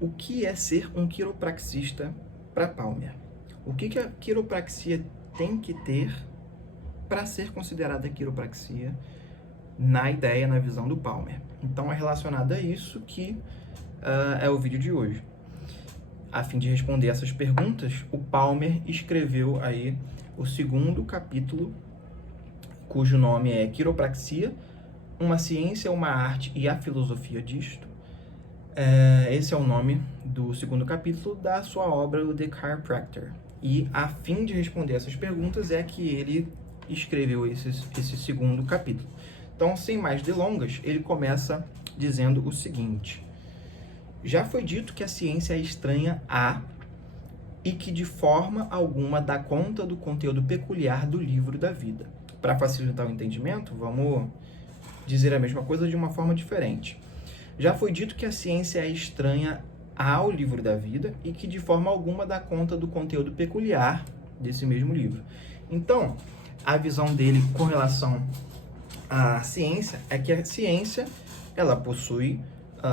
O que é ser um quiropraxista para Palmer? O que a quiropraxia tem que ter para ser considerada quiropraxia na ideia, na visão do Palmer? Então é relacionado a isso que é o vídeo de hoje. A fim de responder essas perguntas, o Palmer escreveu aí o segundo capítulo, cujo nome é Quiropraxia, uma ciência, uma arte e a filosofia disto. Esse é o nome do segundo capítulo da sua obra, o The Chiropractor. E a fim de responder essas perguntas é que ele escreveu esse segundo capítulo. Então, sem mais delongas, ele começa dizendo o seguinte: já foi dito que a ciência é estranha a e que de forma alguma dá conta do conteúdo peculiar do livro da vida. Para facilitar o entendimento, vamos dizer a mesma coisa de uma forma diferente. Já foi dito que a ciência é estranha ao livro da vida e que de forma alguma dá conta do conteúdo peculiar desse mesmo livro. Então, a visão dele com relação à ciência é que a ciência, ela possui,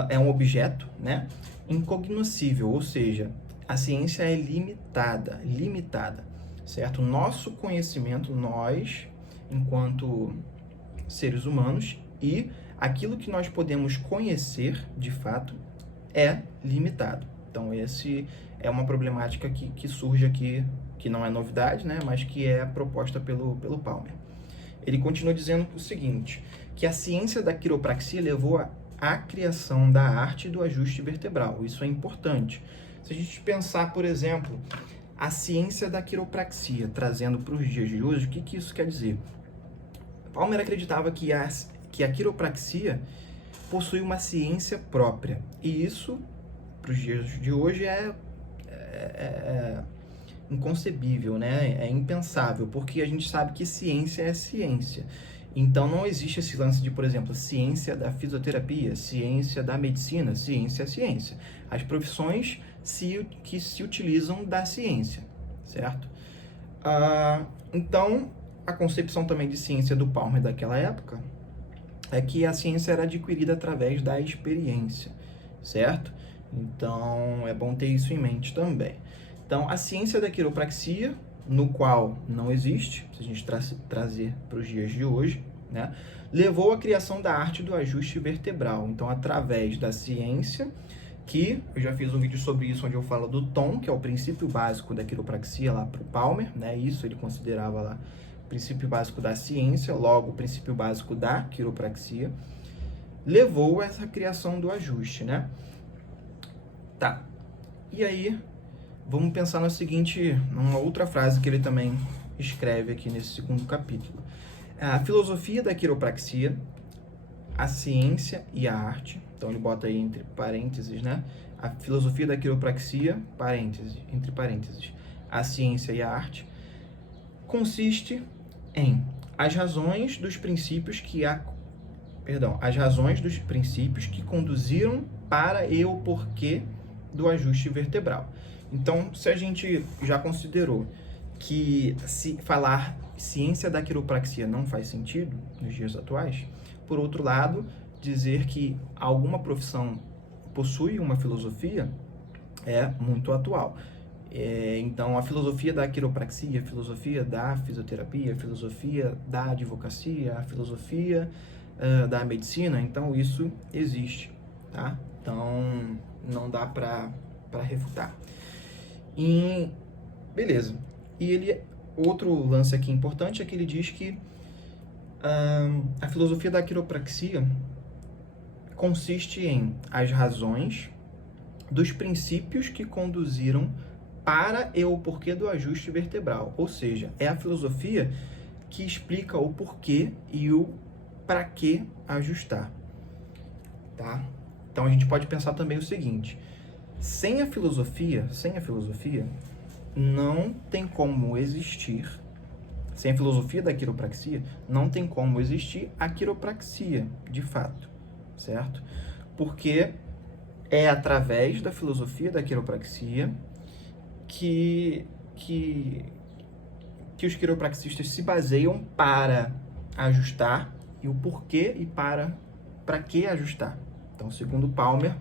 é um objeto, né, incognoscível, ou seja, a ciência é limitada, certo? Nosso conhecimento, nós, enquanto seres humanos, e aquilo que nós podemos conhecer, de fato, é limitado. Então, esse é uma problemática que surge aqui, que não é novidade, né, mas que é proposta pelo Palmer. Ele continua dizendo o seguinte, que a ciência da quiropraxia levou à criação da arte do ajuste vertebral. Isso é importante. Se a gente pensar, por exemplo, a ciência da quiropraxia, trazendo para os dias de hoje, o que isso quer dizer? Palmer acreditava que a quiropraxia possui uma ciência própria. E isso, para os dias de hoje, é inconcebível, né? É impensável, porque a gente sabe que ciência é ciência. Então, não existe esse lance de, por exemplo, ciência da fisioterapia, ciência da medicina, ciência é ciência. As profissões que se utilizam da ciência, certo? Então, a concepção também de ciência do Palmer daquela época é que a ciência era adquirida através da experiência, certo? Então, é bom ter isso em mente também. Então, a ciência da quiropraxia, no qual não existe, se a gente trazer para os dias de hoje, né, levou à criação da arte do ajuste vertebral. Então, através da ciência, que eu já fiz um vídeo sobre isso, onde eu falo do tom, que é o princípio básico da quiropraxia lá para o Palmer, né, isso ele considerava lá o princípio básico da ciência, logo o princípio básico da quiropraxia, levou a essa criação do ajuste, né? Tá, e aí vamos pensar no seguinte, numa outra frase que ele também escreve aqui nesse segundo capítulo. A filosofia da quiropraxia, a ciência e a arte, então ele bota aí entre parênteses, né? A filosofia da quiropraxia, entre parênteses, a ciência e a arte, consiste em as razões dos princípios que conduziram para e o porquê do ajuste vertebral. Então, se a gente já considerou que se falar ciência da quiropraxia não faz sentido nos dias atuais, por outro lado, dizer que alguma profissão possui uma filosofia é muito atual. Então, a filosofia da quiropraxia, a filosofia da fisioterapia, a filosofia da advocacia, a filosofia da medicina, então isso existe, tá? Então, não dá para refutar. E beleza. E outro lance aqui importante é que ele diz que a filosofia da quiropraxia consiste em as razões dos princípios que conduziram para e o porquê do ajuste vertebral. Ou seja, é a filosofia que explica o porquê e o para que ajustar. Tá? Então a gente pode pensar também o seguinte: sem a filosofia, não tem como existir, sem a filosofia da quiropraxia, não tem como existir a quiropraxia, de fato, certo? Porque é através da filosofia da quiropraxia que os quiropraxistas se baseiam para ajustar, e o porquê e para que ajustar. Então, segundo Palmer,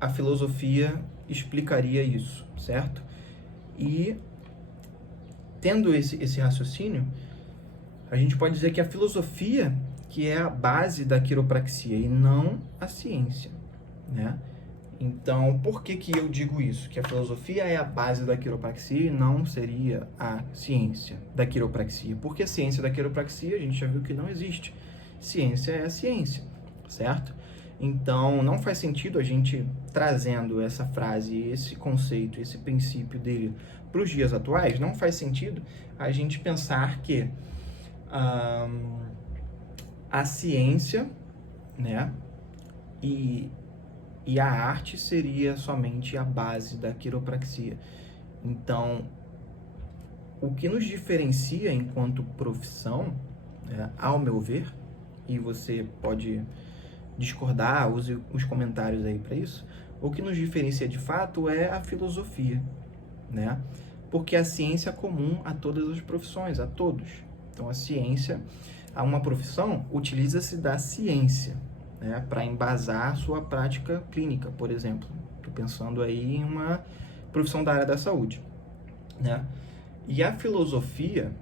a filosofia explicaria isso, certo? E tendo esse raciocínio, a gente pode dizer que a filosofia que é a base da quiropraxia e não a ciência, né? Então, por que eu digo isso? Que a filosofia é a base da quiropraxia e não seria a ciência da quiropraxia? Porque a ciência da quiropraxia, a gente já viu que não existe. Ciência é a ciência, certo? Então, não faz sentido a gente trazendo essa frase, esse conceito, esse princípio dele para os dias atuais, não faz sentido a gente pensar que a ciência, né, e a arte seria somente a base da quiropraxia. Então, o que nos diferencia enquanto profissão, ao meu ver, e você pode discordar, use os comentários aí para isso, o que nos diferencia de fato é a filosofia, né? Porque a ciência é comum a todas as profissões, a todos. Então, a ciência, uma profissão utiliza-se da ciência, né, para embasar a sua prática clínica, por exemplo. Estou pensando aí em uma profissão da área da saúde, né? E a filosofia,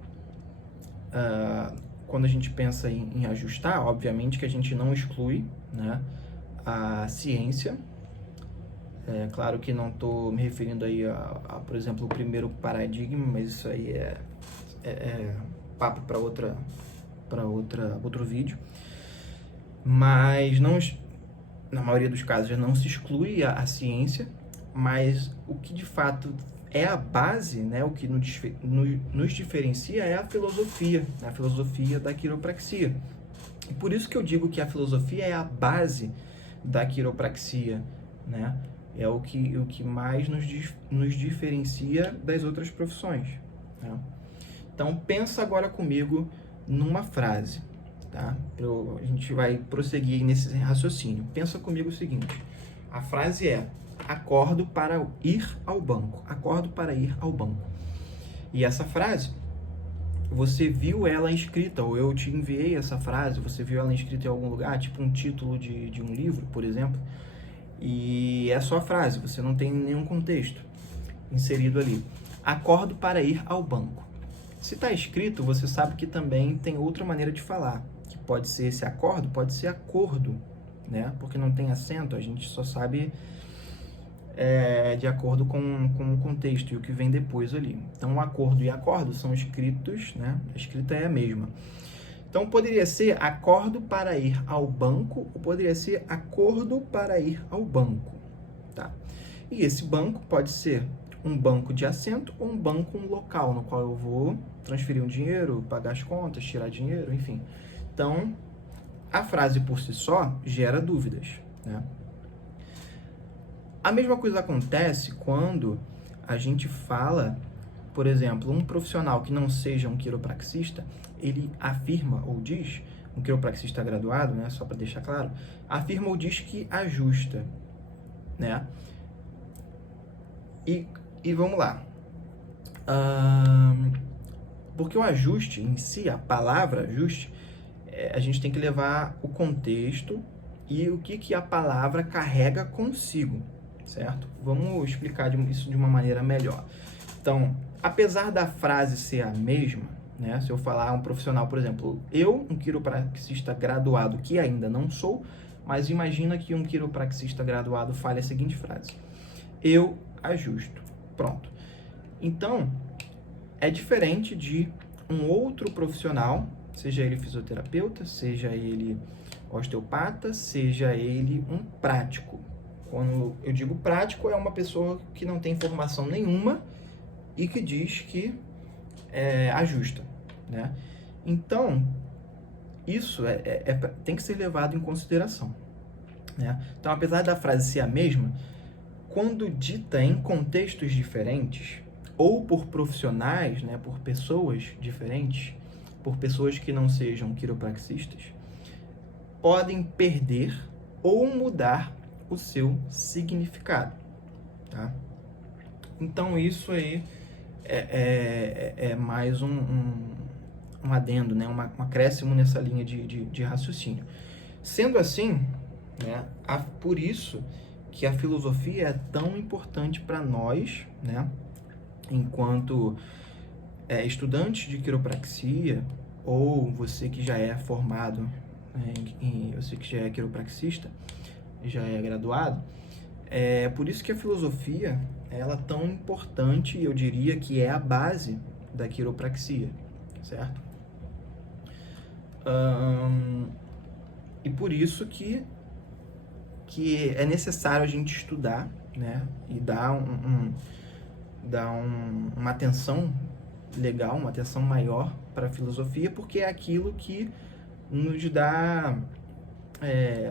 quando a gente pensa em ajustar, obviamente que a gente não exclui, né, a ciência. É claro que não estou me referindo aí por exemplo, o primeiro paradigma, mas isso aí é papo para outro vídeo. Mas não, na maioria dos casos não se exclui a ciência, mas o que de fato é a base, né, o que nos diferencia é a filosofia da quiropraxia. E por isso que eu digo que a filosofia é a base da quiropraxia, né? É o que mais nos diferencia das outras profissões, né? Então, pensa agora comigo numa frase, tá? A gente vai prosseguir nesse raciocínio. Pensa comigo o seguinte: a frase é: acordo para ir ao banco. Acordo para ir ao banco. E essa frase, você viu ela escrita, ou eu te enviei essa frase, você viu ela escrita em algum lugar, tipo um título de um livro, por exemplo, e é só a frase, você não tem nenhum contexto inserido ali. Acordo para ir ao banco. Se está escrito, você sabe que também tem outra maneira de falar, que pode ser esse acordo, pode ser acordo, né? Porque não tem acento, a gente só sabe de acordo com o contexto e o que vem depois ali. Então, acordo e acordo são escritos, né? A escrita é a mesma. Então, poderia ser acordo para ir ao banco, ou poderia ser acordo para ir ao banco, tá? E esse banco pode ser um banco de assento ou um banco local, no qual eu vou transferir um dinheiro, pagar as contas, tirar dinheiro, enfim. Então, a frase por si só gera dúvidas, né? A mesma coisa acontece quando a gente fala, por exemplo, um profissional que não seja um quiropraxista, ele afirma ou diz, um quiropraxista graduado, né, só para deixar claro, afirma ou diz que ajusta, né? E vamos lá. Porque o ajuste em si, a palavra ajuste, a gente tem que levar o contexto e o que a palavra carrega consigo, certo? Vamos explicar isso de uma maneira melhor. Então, apesar da frase ser a mesma, né? Se eu falar um profissional, por exemplo, eu, um quiropraxista graduado, que ainda não sou, mas imagina que um quiropraxista graduado fale a seguinte frase: eu ajusto. Pronto. Então, é diferente de um outro profissional, seja ele fisioterapeuta, seja ele osteopata, seja ele um prático. Quando eu digo prático, é uma pessoa que não tem formação nenhuma e que diz que ajusta, né? Então, isso tem que ser levado em consideração, né? Então, apesar da frase ser a mesma, quando dita em contextos diferentes, ou por profissionais, né, por pessoas diferentes, por pessoas que não sejam quiropraxistas, podem perder ou mudar o seu significado, tá? Então, isso aí é mais um adendo, né? Um acréscimo nessa linha de raciocínio. Sendo assim, né? Por isso que a filosofia é tão importante para nós, né? Enquanto estudantes de quiropraxia, ou você que já é formado, você que já é quiropraxista, já é graduado, por isso que a filosofia ela é tão importante, eu diria que é a base da quiropraxia, certo? E por isso que é necessário a gente estudar, né? E dar uma atenção legal, uma atenção maior para a filosofia, porque é aquilo que nos dá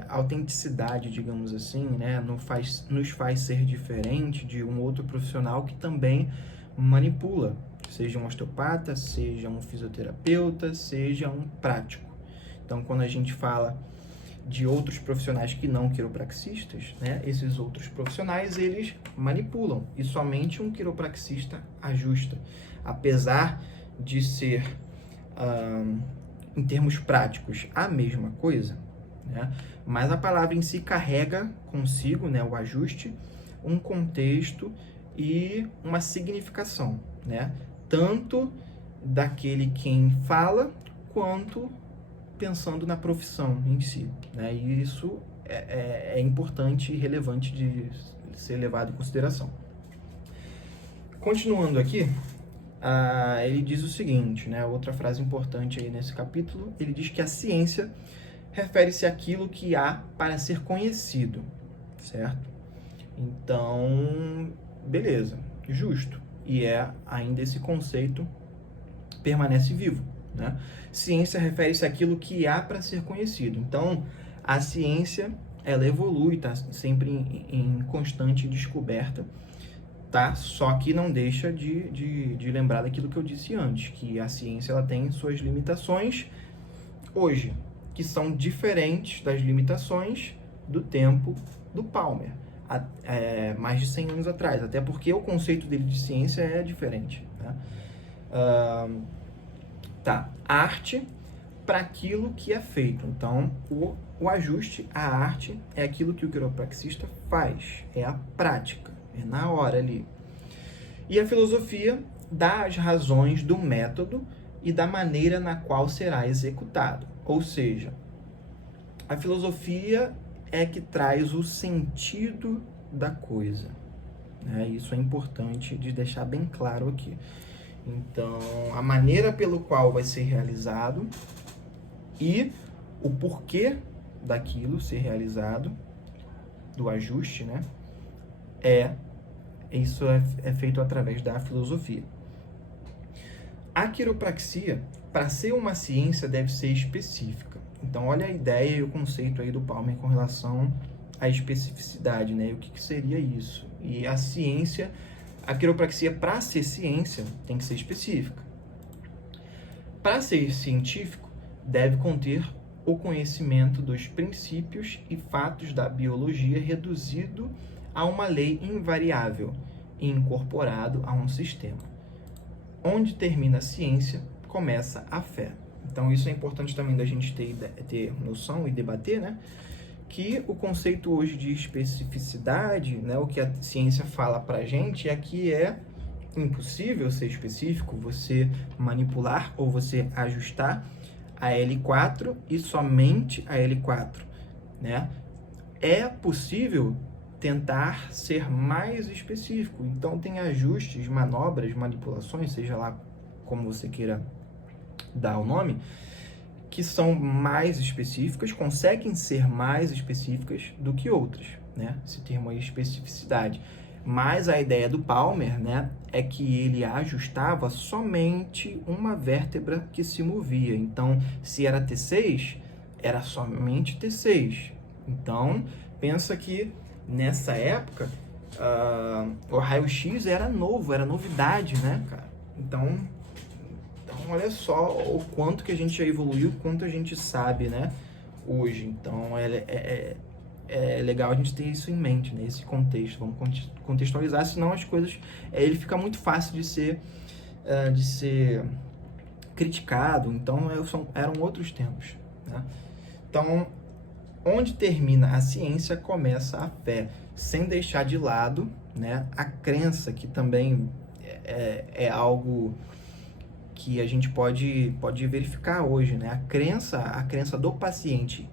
autenticidade, digamos assim, né? Nos faz ser diferente de um outro profissional que também manipula, seja um osteopata, seja um fisioterapeuta, seja um prático. Então, quando a gente fala de outros profissionais que não quiropraxistas, né? Esses outros profissionais, eles manipulam, e somente um quiropraxista ajusta. Apesar de ser, em termos práticos, a mesma coisa, né? Mas a palavra em si carrega consigo, né, o ajuste, um contexto e uma significação, né? Tanto daquele quem fala, quanto pensando na profissão em si, né? E isso é importante e relevante de ser levado em consideração. Continuando aqui, ele diz o seguinte, né? Outra frase importante aí nesse capítulo, ele diz que a ciência refere-se àquilo que há para ser conhecido, certo? Então, beleza, justo. E ainda esse conceito permanece vivo, né? Ciência refere-se àquilo que há para ser conhecido. Então, a ciência, ela evolui, está sempre em constante descoberta, tá? Só que não deixa de lembrar daquilo que eu disse antes, que a ciência ela tem suas limitações hoje, que são diferentes das limitações do tempo do Palmer, mais de 100 anos atrás, até porque o conceito dele de ciência é diferente, né? Arte para aquilo que é feito. Então, o ajuste, a arte, é aquilo que o quiropraxista faz, é a prática, é na hora ali. E a filosofia dá as razões do método e da maneira na qual será executado. Ou seja, a filosofia é que traz o sentido da coisa, né? Isso é importante de deixar bem claro aqui. Então, a maneira pelo qual vai ser realizado e o porquê daquilo ser realizado, do ajuste, né? Isso é feito através da filosofia. A quiropraxia, para ser uma ciência, deve ser específica. Então, olha a ideia e o conceito aí do Palmer com relação à especificidade, né? E o que seria isso? E a ciência, a quiropraxia, para ser ciência, tem que ser específica. Para ser científico, deve conter o conhecimento dos princípios e fatos da biologia reduzido a uma lei invariável e incorporado a um sistema. Onde termina a ciência, começa a fé. Então, isso é importante também da gente ter noção e debater, né? Que o conceito hoje de especificidade, né, o que a ciência fala pra gente é que é impossível ser específico, você manipular ou você ajustar a L4 e somente a L4, né? É possível tentar ser mais específico, então tem ajustes, manobras, manipulações, seja lá como você queira dar o nome, que são mais específicas, conseguem ser mais específicas do que outras, né? Esse termo aí, especificidade. Mas a ideia do Palmer, né, é que ele ajustava somente uma vértebra que se movia. Então, se era T6, era somente T6. Então, pensa que nessa época, o raio-x era novo, era novidade, né, cara? Então, olha só o quanto que a gente já evoluiu, o quanto a gente sabe, né, hoje. Então, é legal a gente ter isso em mente, né, esse contexto. Vamos contextualizar, senão as coisas... ele fica muito fácil de ser criticado. Então, eram outros tempos, né? Então, onde termina a ciência, começa a fé, sem deixar de lado, né, a crença, que também é algo que a gente pode verificar hoje, né? A crença do paciente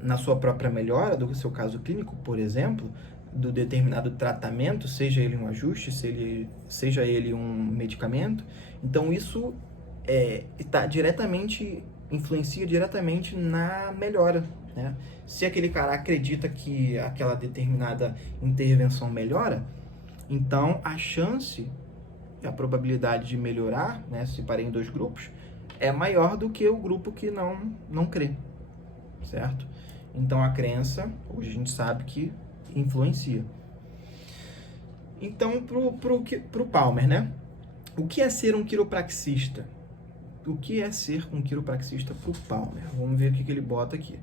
na sua própria melhora, do seu caso clínico, por exemplo, do determinado tratamento, seja ele um ajuste, seja ele um medicamento. Então, isso influencia diretamente na melhora, né? Se aquele cara acredita que aquela determinada intervenção melhora, então a chance, a probabilidade de melhorar, né, se separei em 2 grupos, é maior do que o grupo que não crê, certo? Então a crença, hoje a gente sabe que influencia. Então, pro Palmer, né? O que é ser um quiropraxista? O que é ser um quiropraxista pro Palmer? Vamos ver o que ele bota aqui.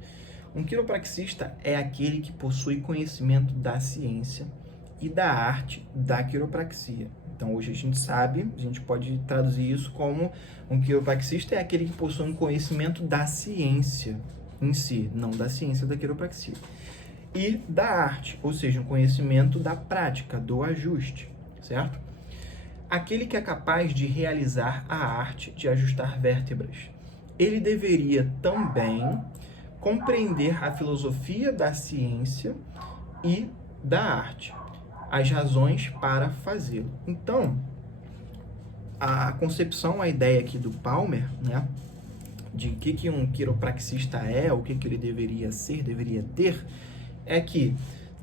Um quiropraxista é aquele que possui conhecimento da ciência e da arte da quiropraxia. Então, hoje a gente sabe, a gente pode traduzir isso como um quiropraxista é aquele que possui um conhecimento da ciência em si, não da ciência da quiropraxia. E da arte, ou seja, um conhecimento da prática, do ajuste, certo? Aquele que é capaz de realizar a arte de ajustar vértebras. Ele deveria também compreender a filosofia da ciência e da arte, as razões para fazê-lo. Então, a concepção, a ideia aqui do Palmer, né, de que um quiropraxista é, o que ele deveria ser, deveria ter, é que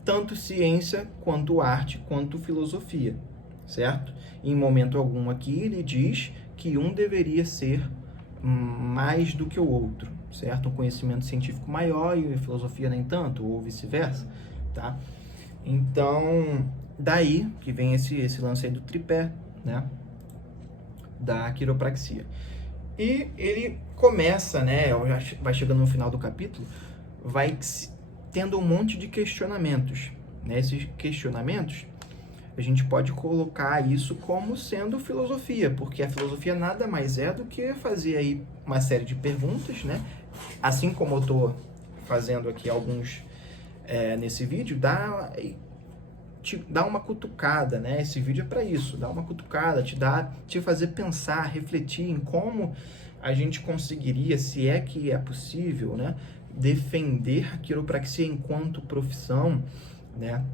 tanto ciência, quanto arte, quanto filosofia, certo? Em momento algum aqui ele diz que um deveria ser mais do que o outro, certo? Um conhecimento científico maior e a filosofia nem tanto, ou vice-versa, tá? Então, daí que vem esse lance aí do tripé, né, da quiropraxia. E ele começa, né, vai chegando no final do capítulo, vai tendo um monte de questionamentos, né? Esses questionamentos, a gente pode colocar isso como sendo filosofia, porque a filosofia nada mais é do que fazer aí uma série de perguntas, né? Assim como eu estou fazendo aqui alguns nesse vídeo, dá uma cutucada, né? Esse vídeo é para isso, dá uma cutucada, te fazer pensar, refletir em como a gente conseguiria, se é que é possível, né, defender a quiropraxia enquanto profissão, né?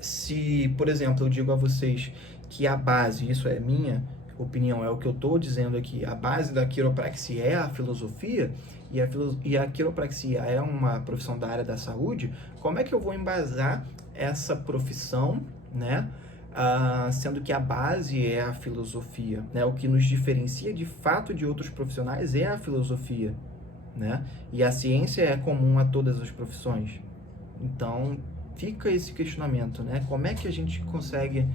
Se, por exemplo, eu digo a vocês que a base, isso é minha opinião, é o que eu estou dizendo aqui, a base da quiropraxia é a filosofia, e a quiropraxia é uma profissão da área da saúde, como é que eu vou embasar essa profissão, né? Sendo que a base é a filosofia, né? O que nos diferencia de fato de outros profissionais é a filosofia, né? E a ciência é comum a todas as profissões. Então, fica esse questionamento, né? Como é que a gente consegue...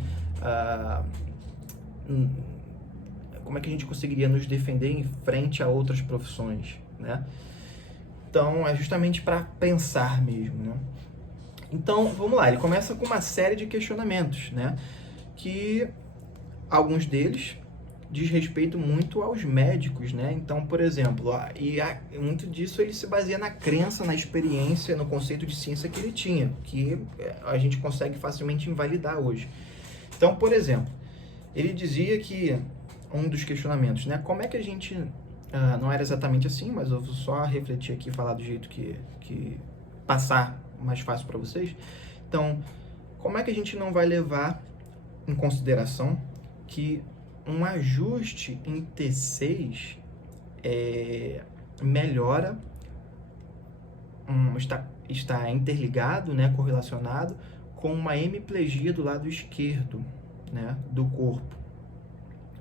como é que a gente conseguiria nos defender em frente a outras profissões, né? Então, é justamente para pensar mesmo, né? Então, vamos lá, ele começa com uma série de questionamentos, né? Que alguns deles diz respeito muito aos médicos, né? Então, por exemplo, muito disso ele se baseia na crença, na experiência, no conceito de ciência que ele tinha, que a gente consegue facilmente invalidar hoje. Então, por exemplo, ele dizia que um dos questionamentos, né? Como é que a gente... não era exatamente assim, mas eu vou só refletir aqui e falar do jeito que passar mais fácil para vocês. Então, como é que a gente não vai levar em consideração que um ajuste em T6 melhora, está interligado, né, correlacionado com uma hemiplegia do lado esquerdo, né, do corpo.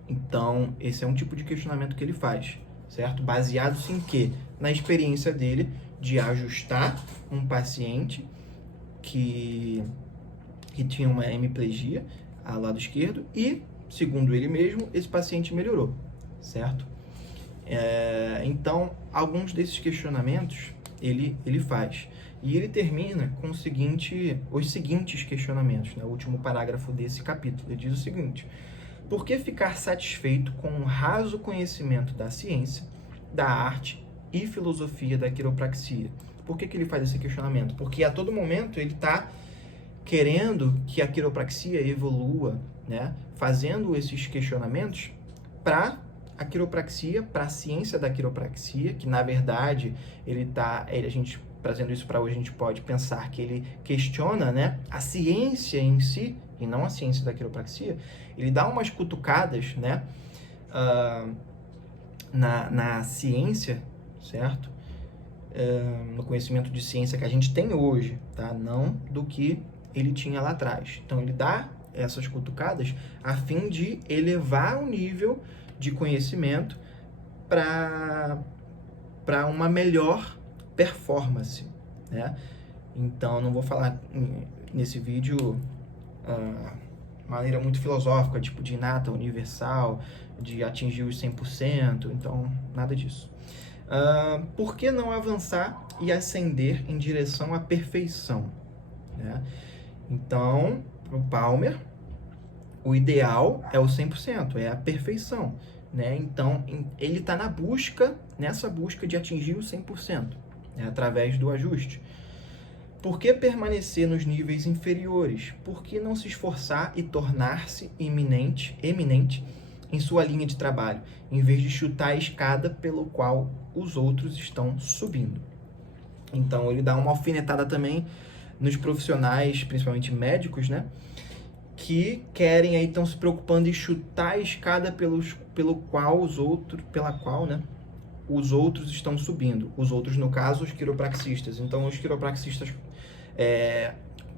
Então, esse é um tipo de questionamento que ele faz, certo? Baseado-se em quê? Na experiência dele de ajustar um paciente que tinha uma hemiplegia ao lado esquerdo e, segundo ele mesmo, esse paciente melhorou, certo? Então, alguns desses questionamentos ele faz. E ele termina com os seguintes questionamentos, né? O último parágrafo desse capítulo. Ele diz o seguinte: por que ficar satisfeito com um raso conhecimento da ciência, da arte e filosofia da quiropraxia, Por que ele faz esse questionamento? Porque a todo momento ele está querendo que a quiropraxia evolua, né? Fazendo esses questionamentos para a quiropraxia, para a ciência da quiropraxia, que na verdade a gente trazendo isso para hoje, a gente pode pensar que ele questiona, né, a ciência em si, e não a ciência da quiropraxia. Ele dá umas cutucadas, né, na ciência, certo? No conhecimento de ciência que a gente tem hoje, tá? Não do que ele tinha lá atrás. Então, ele dá essas cutucadas a fim de elevar o nível de conhecimento para uma melhor performance, né? Então, não vou falar nesse vídeo maneira muito filosófica, tipo de inata, universal, de atingir os 100%, então, nada disso. Por que não avançar e ascender em direção à perfeição, né? Então, para o Palmer, o ideal é o 100%, é a perfeição, né? Então, ele está nessa busca de atingir o 100%, né? Através do ajuste. Por que permanecer nos níveis inferiores? Por que não se esforçar e tornar-se eminente em sua linha de trabalho, em vez de chutar a escada pelo qual os outros estão subindo? Então, ele dá uma alfinetada também nos profissionais, principalmente médicos, né? Que querem aí, estão se preocupando em chutar a escada pela qual os outros estão subindo. Os outros, no caso, os quiropraxistas. Então, os quiropraxistas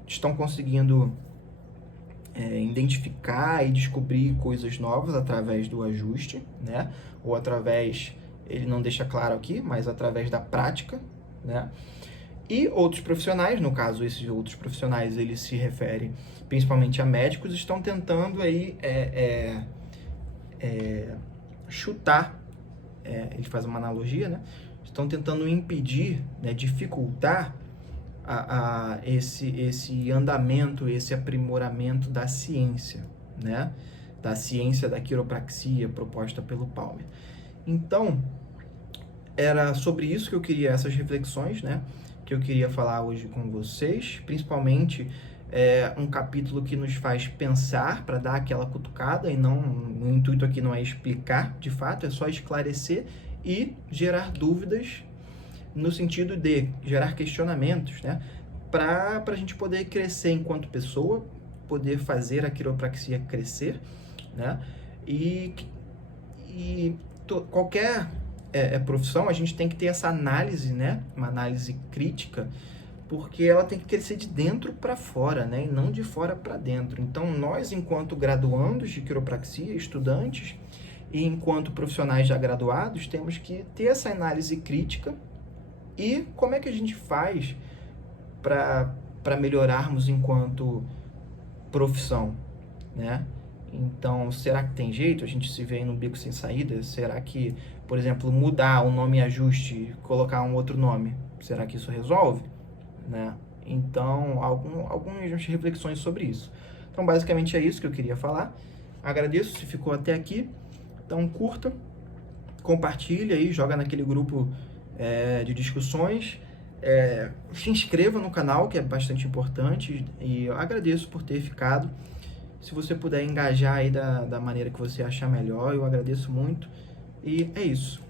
estão conseguindo identificar e descobrir coisas novas através do ajuste, né? Ou através, ele não deixa claro aqui, mas através da prática, né? E outros profissionais, no caso, esses outros profissionais, eles se referem principalmente a médicos, estão tentando aí chutar, ele faz uma analogia, né? Estão tentando impedir, né, dificultar esse andamento, esse aprimoramento da ciência, né? Da ciência da quiropraxia proposta pelo Palmer. Então, era sobre isso que eu queria, essas reflexões, né? Que eu queria falar hoje com vocês, principalmente um capítulo que nos faz pensar para dar aquela cutucada, e não, o intuito aqui não é explicar de fato, é só esclarecer e gerar dúvidas no sentido de gerar questionamentos, né? Para a gente poder crescer enquanto pessoa, poder fazer a quiropraxia crescer, né? Qualquer profissão, a gente tem que ter essa análise, né? Uma análise crítica, porque ela tem que crescer de dentro para fora, né? E não de fora para dentro. Então, nós, enquanto graduandos de quiropraxia, estudantes, e enquanto profissionais já graduados, temos que ter essa análise crítica. E como é que a gente faz para melhorarmos enquanto profissão, né? Então, será que tem jeito? A gente se vê aí no beco sem saída? Será que, por exemplo, mudar o nome ajuste, colocar um outro nome, será que isso resolve? Né? Então, algumas reflexões sobre isso. Então, basicamente é isso que eu queria falar. Agradeço se ficou até aqui. Então, curta, compartilha aí, joga naquele grupo de discussões. Se inscreva no canal, que é bastante importante, e eu agradeço por ter ficado. Se você puder engajar aí da maneira que você achar melhor, eu agradeço muito. E é isso.